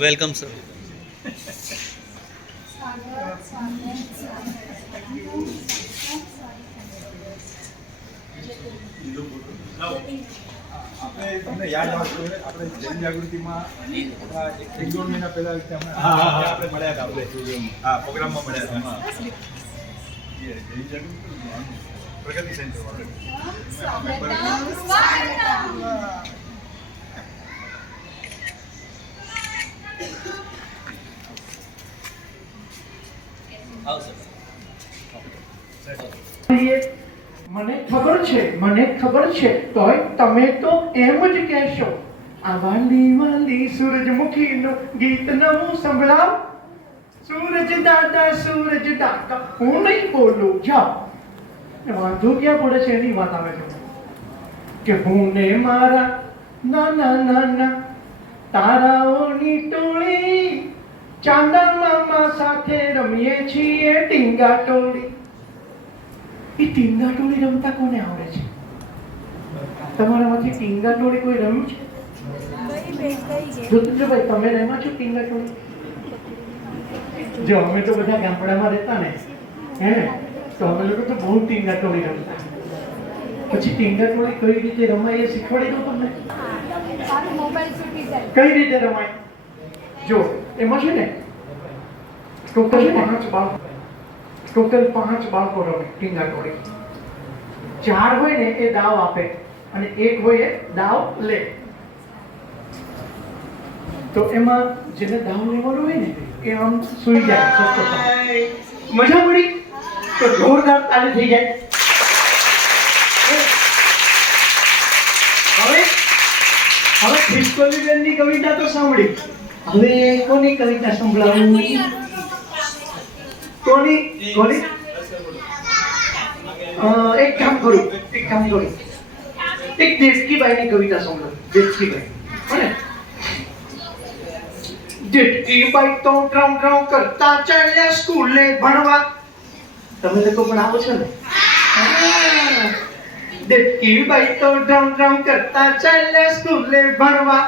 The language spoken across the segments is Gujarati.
Welcome sir. આપણે તમને યાદ આવતું હોય આપણે જૈન જાગૃતિમાં એક દોઢ મહિના પહેલા આપણે મળ્યા હતા આપણે પ્રોગ્રામમાં મળ્યા હતા જૈન જાગૃતિ પ્રગતિ સેન્ટર મને ખબર છે તોય તમે તો એમ જ કહેશો આ વાલી વાલી સૂરજમુખીનું ગીત નવું સંભળાવ. સૂરજ દાદા હું નહીં બોલું. જાઓ, વાંધો ક્યાં પડે છે એની વાત આવે છે કે હું ને મારા નાના નાના તારાઓની ટોળી ચાંદા મામા સાથે રમીએ છીએ ટીંગા ટોળી. એ ટીંગા ટોળી રમતા કોને આવડે છે? તમારામાંથી ટીંગા ટોળી કોઈ રમ્યું છે? ભાઈ તમે રમ્યા છો ટીંગા ટોળી? જો અમે તો બધા ગામડામાં રહેતા ને હે ને, તો અમે લોકો તો બહુ ટીંગા ટોળી રમતા. પછી ટીંગા ટોળી કઈ રીતે રમાય એ શીખવાડી દઉં તમને. કઈ રીતે રમાય જો, એમાં છે ને ટોટલ 5 બાળકો રમે ટીંગા ટોળી. 4 હોય ને એ દાવ આપે અને 1 હોય એ દાવ લે. તો એમાં જેને દાવ લેવાનો હોય ને એ આમ સૂઈ જાય. મજા પડી તો જોરદાર તાળી થઈ જાય. હવે ખિસકોલીબેનની કવિતા તો સાંભળી. હવે કોની કવિતા સંભળાવું? કોની એક કામ કરું એક દેશકીબાઈની કવિતા સંભળાવું. દેશકીબાઈ દેશકીબાઈ તો ડ્રમ કરતા ચાલ્યા સ્કૂલે ભણવા. તમે લોકો પણ આવો છો ને? દેશકીબાઈ તો ડ્રમ કરતા ચાલ્યા સ્કૂલે ભણવા.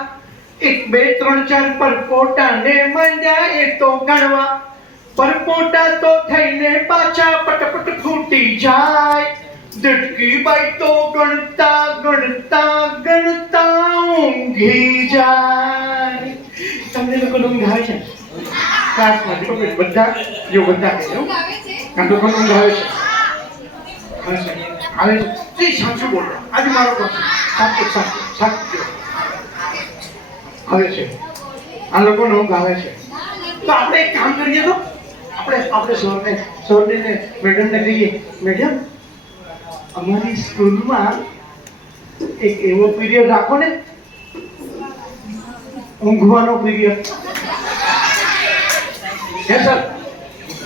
1 2 3 4 પરપોટાને માંડ્યા એ તો ગણવા. પરપોટા તો થઈને પાછા પટપટ ફૂટી જાય. દેશકીબાઈ તો ગણતા ઊંઘી જાય. તમને લોકો ઊંઘ આવે છે? ક્લાસમાં બધા કહેજો. લોકો ઊંઘ આવે છે? આવે છે. સાચું બોલો. આજે મારો સાચું આવે છે. આ લોકોને ઊંઘ આવે છે. તો આપણે એક કામ કરીએ તો આપણે સરને મેડમને કહીએ, મેડમ અમારી સ્કૂલમાં એક એવો પીરિયડ રાખો ને, ઊંઘવાનો પીરિયડ. હે સર,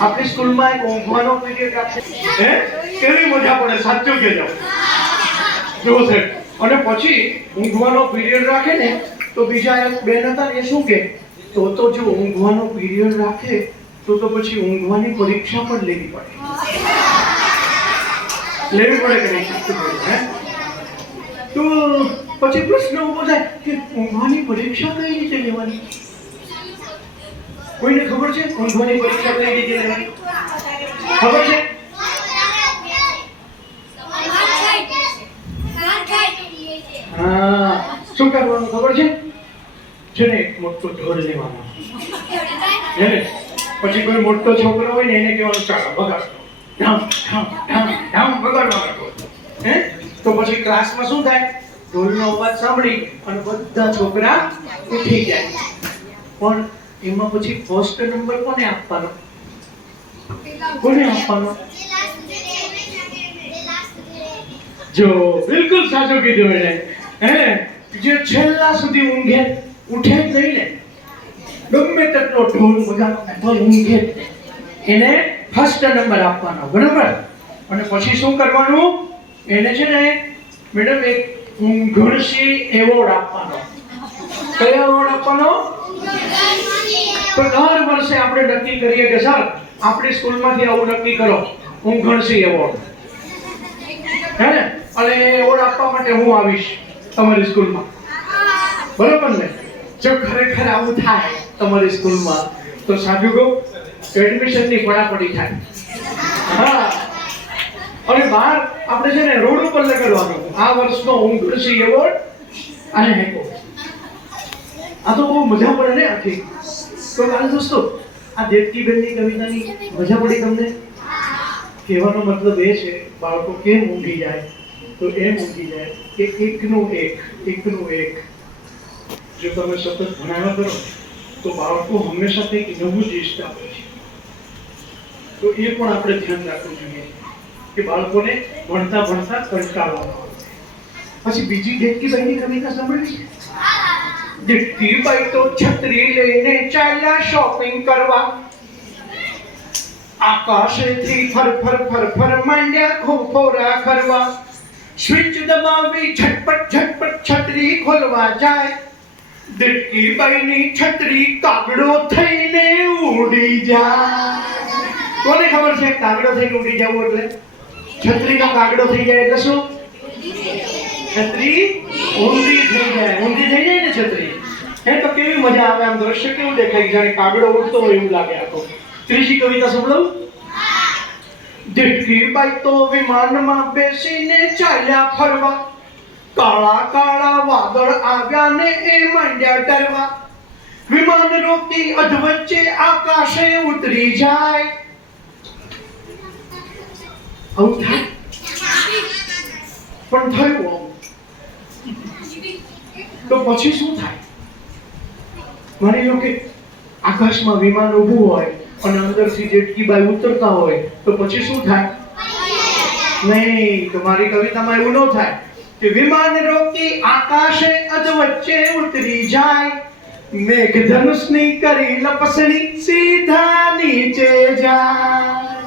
આપણી સ્કૂલમાં એક ઊંઘવાનો પીરિયડ રાખશે. હે, કેવી મજા પડે, સાચું કહેજો. જો સર, અને પછી ઊંઘવાનો પીરિયડ રાખે ને તો બીજા એક બેન હતા એ શું કે, તો જો ઊંઘવાનો પીરિયડ રાખે તો પછી ઊંઘવાની પરીક્ષા પણ લેવી પડે કે નહીં? તો પછી પ્રશ્ન ઉભો થાય કે ઊંઘવાની પરીક્ષા કઈ રીતે લેવાની? કોઈને ખબર છે ઊંઘવાની પરીક્ષા કઈ રીતે લેવાની? ખબર છે? હા, શું કરવાનું ખબર છે? ને એક મોટો ઢોલ લેવાનો. પછી કોઈ મોટો છોકરો હોય ને એને કહેવાનું ચાલો વગાડો, ઢામ વગાડવાનો. તો પછી ક્લાસમાં શું થાય? ઢોલનો અવાજ સાંભળી અને બધા છોકરા ઉઠી જાય. પણ એમાં પછી ફર્સ્ટ નંબર કોને આપવાનો? જો બિલકુલ સાચું કીધું એને. જે છેલ્લા સુધી ઊંઘે, ઉઠે જ નહીં ને, ગમે તેટલો ઢોલ વગાડો ઊંઘે એને ફર્સ્ટ નંબર આપવાનો. બરાબર? અને પછી શું કરવાનું? એને છે ને મેડમ એક ઊંઘણસી એવોર્ડ આપવાનો. કયો એવોર્ડ આપવાનો? તો દર વર્ષે આપણે નક્કી કરીએ કે સર આપણી સ્કૂલમાંથી આવું નક્કી કરો, ઊંઘણસી એવોર્ડ. હે ને? અને એવોર્ડ આપવા માટે હું આવીશ તમારી સ્કૂલમાં. બરોબર ને? જો ખરેખર આવું થાય તમારી સ્કૂલમાં તો સાચું કહું એડમિશનની પડાપડી થાય. હા, અને બહાર આપણે છે ને રોડ ઉપર લગાડવાનું આ વર્ષનો ઉમકૃષિ એવોર્ડ અને હેકો. આ તો બહુ મજા પડે ને આખી. તો કાલે દોસ્તો આ દેવકીબેનની કવિતાની મજા પડી તમને? કહેવાનો મતલબ એ છે બાળકો કેમ ઊંઘી જાય તો એમ ઊંઘી જાય કે એકનું એક જો તમે સતત ભણાવ્યા કરો તો બાળકો હંમેશા કંઈક નવું જ ઈચ્છતા હોય છે. તો એ પણ આપણે ધ્યાન રાખવું જોઈએ કે બાળકોને ભણતા કંટાળો ન આવે. પછી બીજી દેવકીબાઈની કવિતા સાંભળવી છે. દેવકીબાઈ તો છત્રી લઈને ચાલ્યા શોપિંગ કરવા. આકાશેથી ફર માંડ્યા ખોખોરા કરવા. સ્વિચ દબાવી ઝટપટ છત્રી ખોલવા જાય. દેવકીબાઈની છત્રી કાગડો થઈને ઉડી જાય. કોને ખબર છે કાગડો થઈને ઉડી જવું એટલે? છત્રીનો કાગડો થઈ જાય એટલે શું? છત્રી ઊંધી થઈ જાય. ઊંધી થઈ જાય ને છત્રી એ તો કેવી મજા આવે. આમ દ્રશ્ય કેવું દેખાય જાણે કાગડો ઉડતો હોય એવું લાગે આખો. ત્રીજી કવિતા સંભળાવું. દેવકીબાઈ તો વિમાનમાં બેસીને ચાલ્યા ફરવા. કાળા વાદળ આવ્યા ને એ માંડ્યા ડરવા. વિમાન રોકી અધવચ્ચે આકાશે ઉતરી જાય. આવું થાય પણ થયું તો પછી શું થાય? માની લો કે આકાશમાં વિમાન ઊભું હોય અને અંદરથી દેવકીબાઈ ઉતરતા હોય તો પછી શું થાય? નહીં, તો મારી કવિતામાં એવું ન થાય કે વિમાન રોકી આકાશે અધવચ્ચે ઉતરી જાય. મેઘધનુષની કરી લપસણી સીધા નીચે જાય.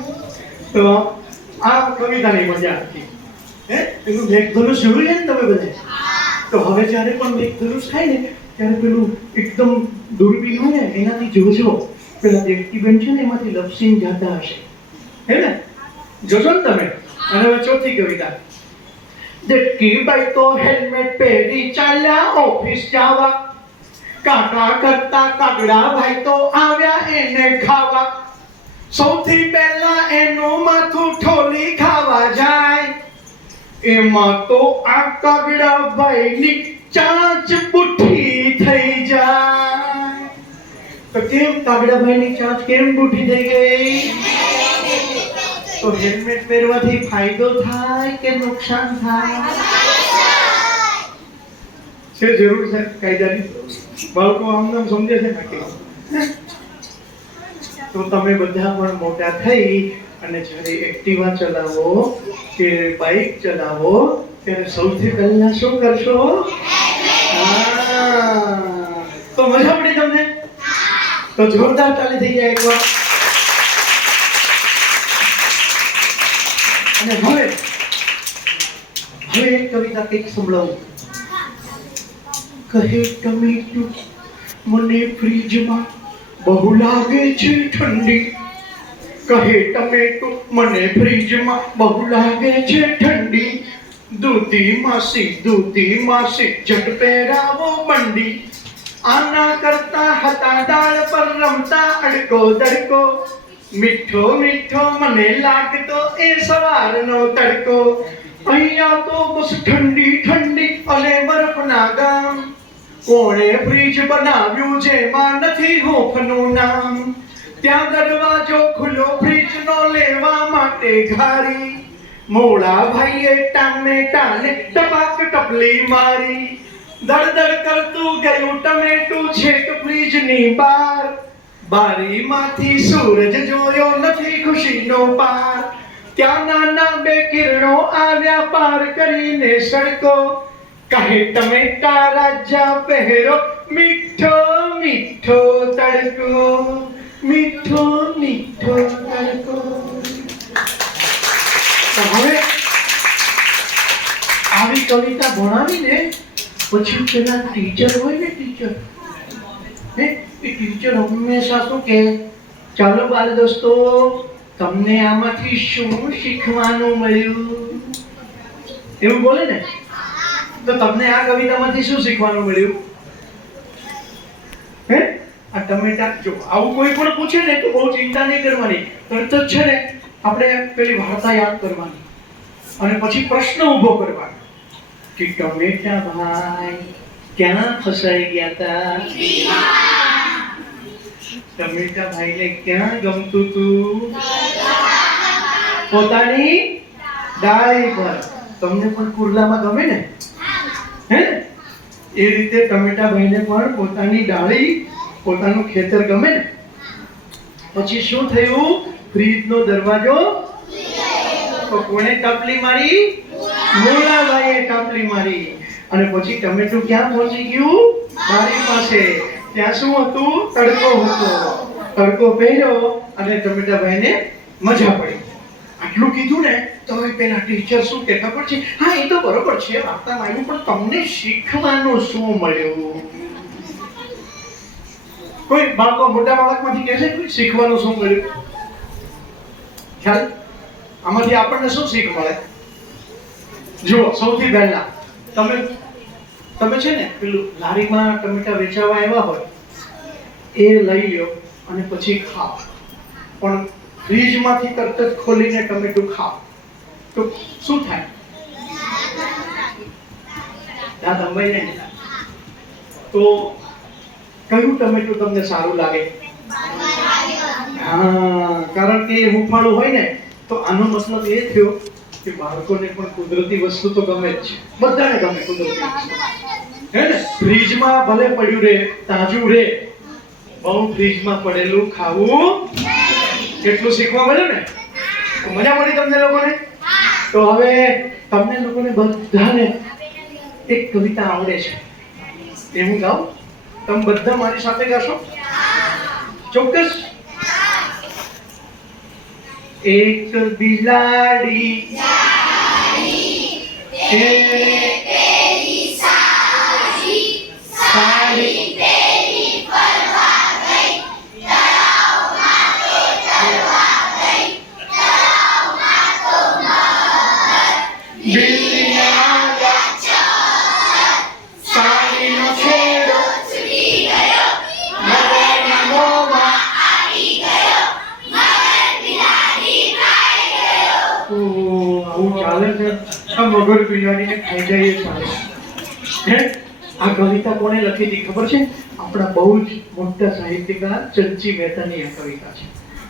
તો આ કવિતાની મજા હતી. એનું મેઘધનુષ જોયું છે ને તમે બધા? તો હવે જ્યારે પણ મેઘધનુષ થાય ને ત્યારે પેલું એકદમ દૂરબીન હોય ને એનાથી જોજો પેલા દેવકીબેન છે ને એમાંથી લપસીને જતા હશે. હે ને? જોજો ને તમે. અને હવે ચોથી કવિતા. દેવકીબાઈ તો હેલ્મેટ પહેરી ચાલ્યા ઓફિસ જવા. કાકા કરતા કાગડા ભાઈ તો આવ્યા એને ખાવા. સૌથી પહેલા એનું માથું ઠોલી ખાવા જાય. એમાં તો આ કાગડા ભાઈની ચાંચ બુઠી થઈ જાય. તો કેમ કાગડાભાઈની ચાંચ કેમ બુઠી થઈ ગઈ? તો હેલ્મેટ પહેરવાથી ફાયદો થાય કે નુકસાન થાય? છે જરૂર છે કાયદાની. બાળકો આમ સમજે છે ને. તો તમે બધા પણ મોટા થઈ અને જ્યારે એક્ટિવા ચલાવો કે બાઇક ચલાવો ત્યારે સૌથી પહેલા શું કરશો? તો મજા પડી તમને? તો જોરદાર તાળી થઈ જાય એકવાર. અને હવે એક કવિતા કંઈક સંભળાવું. કહે ટમેટું મને ફ્રીજમાં બહુ લાગે છે ઠંડી. કહે ટમેટું મને ફ્રીજમાં બહુ લાગે છે ઠંડી. દૂધી માસી ઝટ પહેરાવો બંડી. આના કરતા હતા દાળ પર રમતા અડકો દડકો. મીઠો મને લાગતો એ સવારનો તડકો. અહીંયા તો બસ ઠંડી અને બરફના ગામ. કોણે ફ્રીજ બનાવ્યું જેમાં નથી હોફનું નામ. ત્યાં દરવાજો ખુલ્લો ફ્રીજનો લેવા માટે ઘારી. મોળા ભાઈએ ટામેટાને ટપાક ટપલી મારી. દળદળ કરતું ગયું ટમેટું છેક ફ્રીજની બહાર. બારીમાંથી સૂરજ જોયો નથી ખુશીનો પાર. ત્યાં નાના બે કિરણો આવ્યા પાર કરીને સડકો. કહે ટમેટા રાજા પહેરો મીઠો તડકો. મીઠો તડકો. હવે આવી કવિતા ભણાવીને પછી પેલા ટીચર હોય ને એ ટીચર હંમેશા શું કહે? ચાલો બાળ દોસ્તો તમને આમાંથી શું શીખવાનું મળ્યું? એવું બોલે ને. તો તમને આ કવિતામાંથી શું શીખવાનું મળ્યું? ટમેટા જો આવું કોઈ પણ પૂછે ને તો બહુ ચિંતા નહીં કરવાની, તરત જ છે ને આપણે પેલી વાર્તા યાદ કરવાની અને પછી પ્રશ્ન ઊભો કરવાનો કે ટમેટા ભાઈ ક્યાં ફસાઈ ગયા હતા? ટમેટા ભાઈને ક્યાં ગમતું તું? પોતાની ડાળી પર. તમને પણ કુરલામાં ગમે ને? હે ને? એ રીતે ટમેટા ભાઈને પણ પોતાની ડાળી, પોતાનું ખેતર ગમે ને? પછી શું થયું? ફ્રીજનો દરવાજો તો કોણે ટપલી મારી? મુલાભાઈએ ટપલી મારી. અને પછી ટમેટું ક્યાં પહોંચી ગયું? બારી પાસે. ત્યાં શું હતું? તડકો હતો. તડકો પહેર્યો અને ટમેટા ભાઈને મજા પડી. આટલું કીધું ને તો હવે પેલા ટીચર શું કે ખબર છે? હા એ તો બરોબર છે, વાર્તામાં આવ્યું, પણ તમને શીખવાનું શું મળ્યું? કોઈ બાળકો મોટા બાળકમાંથી કહે છે કોઈ શીખવાનું શું મળ્યું? ખ્યાલ? આમાંથી આપણને શું શીખ મળે? જુઓ, સૌથી પહેલા તમે છે ને પેલું લારીમાં ટમેટા વેચાવા આવ્યા હોય એ લઈ લ્યો અને પછી ખાઓ, પણ ફ્રીજમાંથી તરત જ ખોલીને ટમેટું ખાઓ તો શું થાય? દાંત અંબાઈ જાય ને. તો કયું ટમેટું તમને સારું લાગે? હા, કારણ કે હુંફાળું હોય ને. તો આનો મતલબ એ થયો કે બાળકોને પણ કુદરતી વસ્તુ તો ગમે જ છે. બધાને ગમે કુદરતી વસ્તુ, હે ને? ફ્રીજમાં ભલે પડ્યું રહે, તાજું રહે, બહુ ફ્રીજમાં પડેલું ખાવું. કેટલું શીખવા મળ્યું ને? તો મજા પડી તમને લોકોને? તો હવે તમને લોકોને બધાને એક કવિતા આવડે છે, એ હું ગાઉં? તમે બધા મારી સાથે ગાશો? ચોક્કસ. એક બિલાડી સાડી મગર બિલાડીને ખાઈ જાય ચાલે. હે, આ કવિતા કોણે લખી હતી ખબર છે? આપણા બહુ જ મોટા સાહિત્યકાર ચંચી મહેતાની આ કવિતા છે.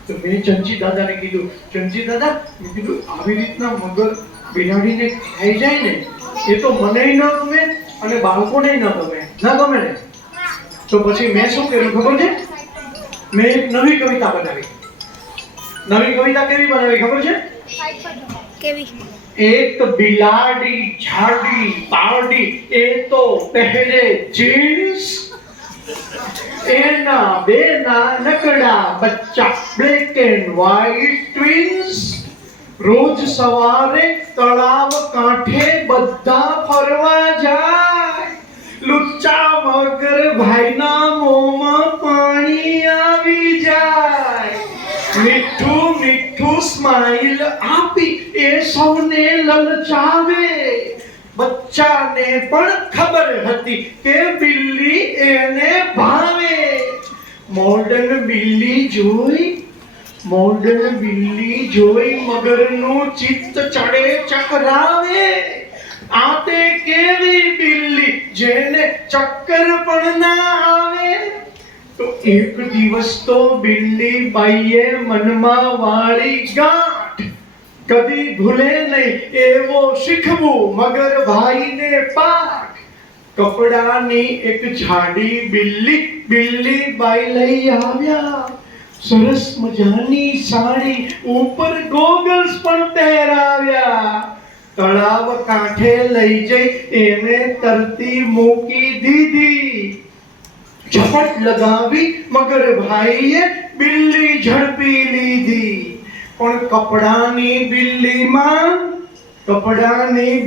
તો મેં ચંચી દાદાને કીધું, ચંચી દાદા, મેં કીધું આવી રીતના મગર બિલાડીને ખાઈ જાય ને એ તો મને ન ગમે અને બાળકોને ન ગમે, ના ગમે ને. તો પછી મેં શું કર્યું ખબર છે? મેં એક નવી કવિતા બનાવી. નવી કવિતા કેવી બનાવી ખબર છે? કેવી? એક બિલાડી જાડી પાવડી એ તો પહેરે જીન્સ, એના બેના નકડા બચ્ચા બ્લેક એન્ડ વ્હાઈટ ટ્વિન્સ. રોજ સવારે તળાવ કાંઠે બધા ફરવા જાય. લુચ્ચા મગર ભાઈના મોંમાં પાણી આવી જાય. મીઠું મીઠું સ્માઈલ આપી એ સૌને લલચાવે. બચ્ચાને પણ ખબર હતી કે બિલ્લી એને ભાવે. મોડર્ન બિલ્લી જોઈ મગરનું ચિત્ત ચડે ચકરાવે. આ તે કેવી બિલ્લી જેને ચક્કર પણ ના આવે. તો એક દિવસ તો બિલ્લી બાઈએ મનમાં વાળી ગાંઠ, કદી ભૂલે નહીં એવો શીખવું મગર ભાઈને પાઠ. કપડાની એક જાડી બિલ્લી બાઈ લઈ આવ્યા. સરસ મજાની સાડી ઉપર ગોગલ્સ પણ પહેરાવ્યા. તળાવ કાંઠે લઈ જઈ એને તરતી મૂકી દીધી. ઝપટ લગાવી મગર ભાઈએ બિલ્લી ઝડપી લીધી. પણ કપડાની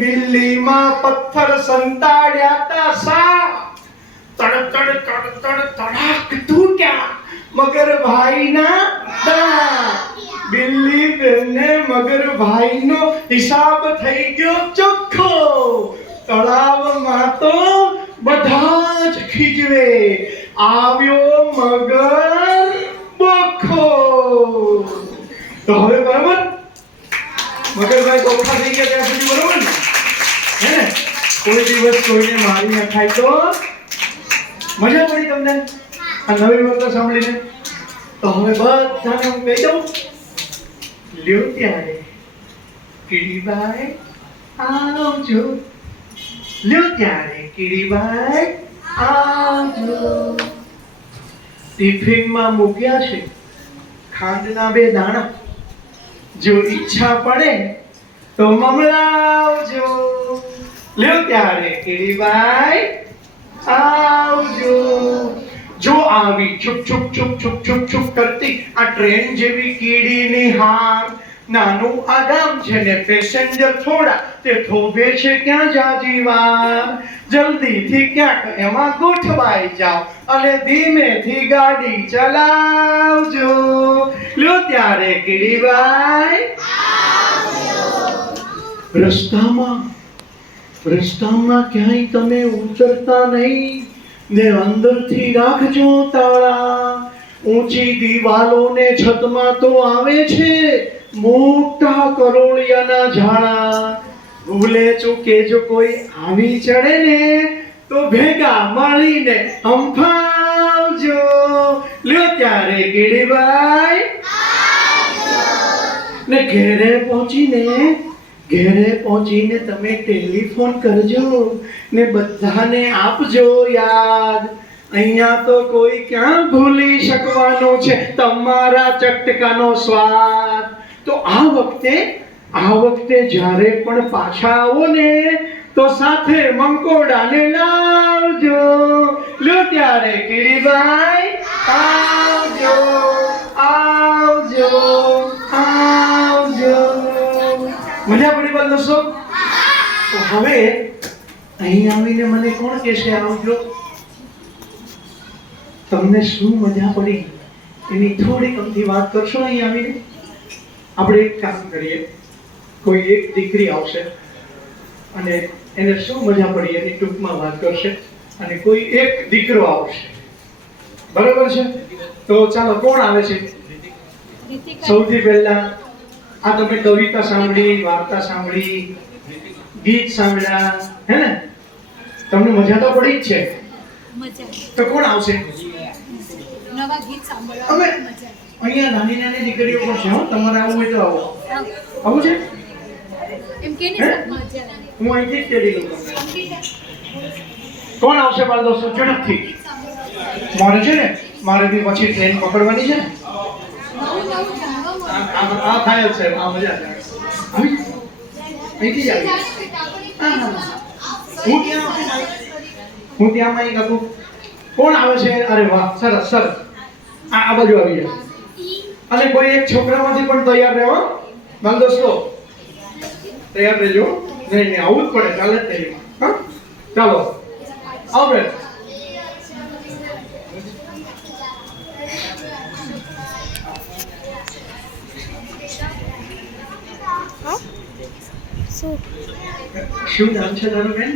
બિલ્લીમાં પથ્થર સંતાડ્યા તા સાપ. તડ તડાક તૂટ્યા મગર ભાઈના દાંત. બિલ્લી બેનને મગર ભાઈનો હિસાબ થઈ ગયો ચોખ્ખો. તળાવમાં તો બધા જ ખીજવે. આવ્યો મગર બખો. તો હવે બરાબર મગરભાઈ ચોખ્ખા થઈ ગયા ત્યાં સુધી બરોબર ને? હે ને? કોઈ દિવસ કોઈને મારી ન ખાય તો મજા પડી તમને આ નવી વાર્તા સાંભળીને? તો હવે બધાને હું કહી દઉં, લ્યો ત્યારે કીડીબાઈ આવજો, લ્યો ત્યારે કીડીબાઈ આવજો. ટિફિનમાં મૂક્યા છે ખાંડના 2 દાણા, જો ઈચ્છા પડે તો મમરાવજો. લ્યો ત્યારે કીડીબાઈ આવજો. જો આવી છુપ છુપ છુપ છુપ છુપ છુપ કરતી આ ટ્રેન જેવી કીડીની હાર, નાનું આ ગામ છે ને પેસેન્જર થોડા, તે થોભે છે ક્યાં જાજી વાર. જલ્દીથી ક્યાંક એમાં ગોઠવાઈ જાઓ અને ધીમેથી ગાડી ચલાવજો. લ્યો ત્યારે કીડીબાઈ રસ્તામાં ક્યાંય તમે ઉતરતા નહીં ને અંદરથી રાખજો તાળા. ઊંચી દિવાલો ને છતમાં તો આવે છે મોટા કરોળિયાના ઝાડા. ભૂલે ચૂકે જો કોઈ આવી ચડે ને તો ભેગા મળીને હંફાવજો. લ્યો ત્યારે કીડીબાઈ ને ઘેરે પહોંચીને તમે ટેલિફોન કરજો ને બધાને આપજો યાદ. અહીંયા તો કોઈ ક્યાં ભૂલી શકવાનો છે તમારા ચટકાનો સ્વાદ. તો આ વખતે જ્યારે પણ પાછા આવો ને તો સાથે મંકોડાને લાવજો. લ્યો ત્યારે કીડીબાઈ આવજો આવજો આવજો. મજા પડી બાલ દોસ્તો? તો હવે અહીં આવીને મને કોણ કહેશે આવજો? તમને શું મજા પડી એની થોડીક અમથી વાત કરશો અહીં આવીને? આપણે એક કામ કરીએ, કોઈ એક દીકરી આવશે અને એને શું મજા પડી એની ટૂંકમાં વાત કરશે, અને કોઈ એક દીકરો આવશે. બરાબર છે? તો ચાલો, કોણ આવે છે સૌથી પહેલા? આ તમે કવિતા સાંભળી, વાર્તા સાંભળી, ગીત સાંભળ્યા, હે ને? તમને મજા તો પડી જ છે. તો કોણ આવશે? નવા ગીત સાંભળવા અમે મજા. અહીંયા નાની દીકરીઓ પણ છે. તમારે આવવું હોય તો આવો. આવું છે? એમ કે હે? મજા. હું અહીંથી જ તેડી લઉં તમને. કોણ આવશે મારા દોસ્તો? ઝડપથી. મારે છે ને, મારે બી પછી ટ્રેન પકડવાની છે ને. નવું જાણવા મળે. આ થાય જ છે. આ મજા આવે. અહીંથી જ આવી. હા. હું ત્યાં માં કાકુ. કોણ આવે છે? અરે વાહ, સરસ. આ બાજુ આવી જાય. અને કોઈ એક છોકરામાંથી પણ તૈયાર રહેવો મારા દોસ્તો. તૈયાર રહેજો. નહીં આવું જ પડે. ચાલે જ નહીં. હા, ચાલો આવો બેન. શું નામ છે તારું બેન?